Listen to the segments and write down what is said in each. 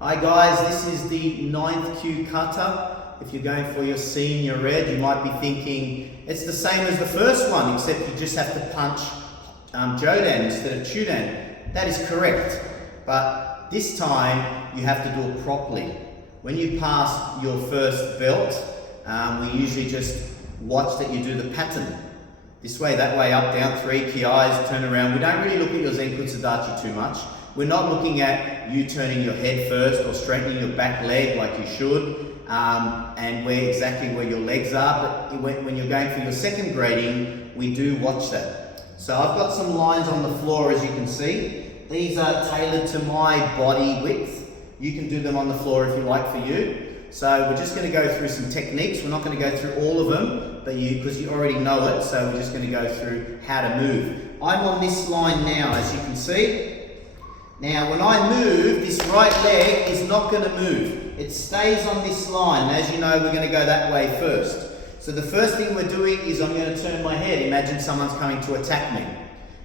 Hi guys, this is the 9th Q Kata. If you're going for your senior red, you might be thinking it's the same as the first one, except you just have to punch Jodan instead of Chudan. That is correct, but this time you have to do it properly. When you pass your first belt, we usually just watch that you do the pattern. This way, that way, up, down, 3 kiais, turn around. We don't really look at your Zenkutsudachi too much. We're not looking at you turning your head first or straightening your back leg like you should, and exactly where your legs are. But when you're going for your second grading, we do watch that. So I've got some lines on the floor, as you can see. These are tailored to my body width. You can do them on the floor if you like for you. So we're just going to go through some techniques. We're not going to go through all of them, but because you already know it, so we're just going to go through how to move. I'm on this line now, as you can see. Now, when I move, this right leg is not going to move. It stays on this line. As you know, we're going to go that way first. So the first thing we're doing is I'm going to turn my head. Imagine someone's coming to attack me.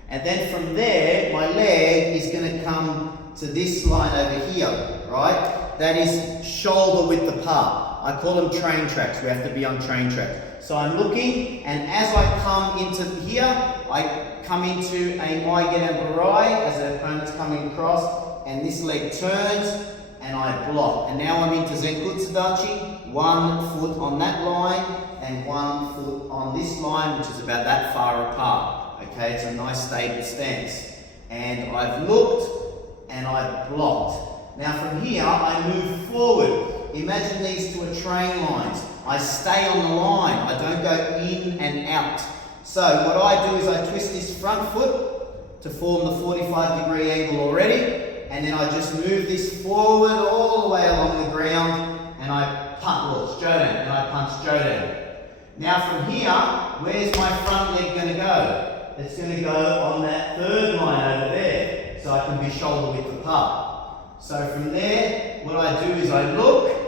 And then from there, my leg is going to come to this line over here, right? That is shoulder width apart. I call them train tracks. We have to be on train tracks. So I'm looking, and as I come into here, I come into a Maigen Barai as the opponent's coming across, and this leg turns, and I block. And now I'm into Zenkutsudachi, 1 foot on that line, and 1 foot on this line, which is about that far apart. Okay, it's a nice stable stance. And I've looked, and I've blocked. Now from here, I move forward. Imagine these two are train lines. I stay on the line. I don't go in and out. So what I do is I twist this front foot to form the 45-degree angle already, and then I just move this forward all the way along the ground, and I punch Jodan, and I punch Jodan. Now from here, where's my front leg going to go? It's going to go on that third line over there, so I can be shoulder width apart. So from there, what I do is I look.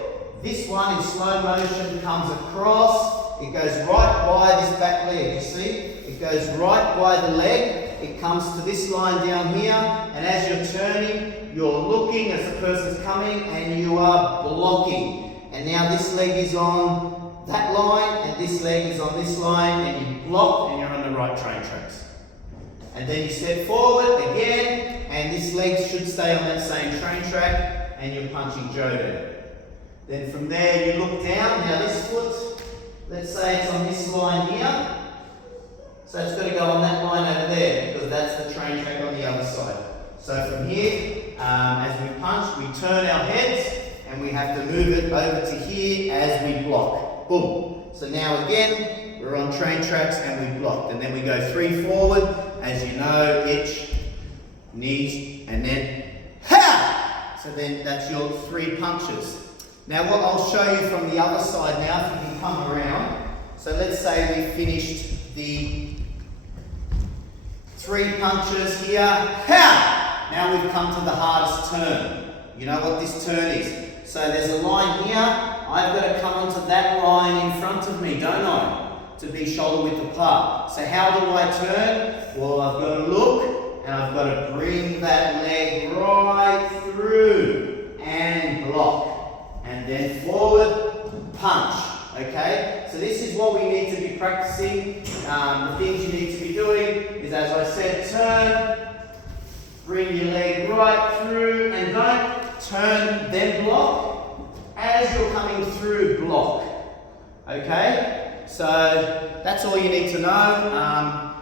This one in slow motion comes across. It goes right by this back leg, you see? It goes right by the leg. It comes to this line down here, and as you're turning, you're looking as the person's coming, and you are blocking. And now this leg is on that line, and this leg is on this line, and you block, and you're on the right train tracks. And then you step forward again, and this leg should stay on that same train track, and you're punching Jodan. Then from there you look down. Now this foot, let's say it's on this line here. So it's got to go on that line over there because that's the train track on the other side. So from here, as we punch, we turn our heads and we have to move it over to here as we block. Boom. So now again, we're on train tracks and we blocked. And then we go 3 forward. As you know, itch, knees, and then ha! So then that's your 3 punches. Now what I'll show you from the other side now, if you can come around. So let's say we finished the 3 punches here. Ha! Now we've come to the hardest turn. You know what this turn is. So there's a line here. I've got to come onto that line in front of me, don't I? To be shoulder width apart. So how do I turn? Well, I've got to look and I've got to bring that leg right through and block. And then forward, punch, okay? So this is what we need to be practicing. The things you need to be doing is, as I said, turn, bring your leg right through, and don't turn, then block. As you're coming through, block, okay? So that's all you need to know.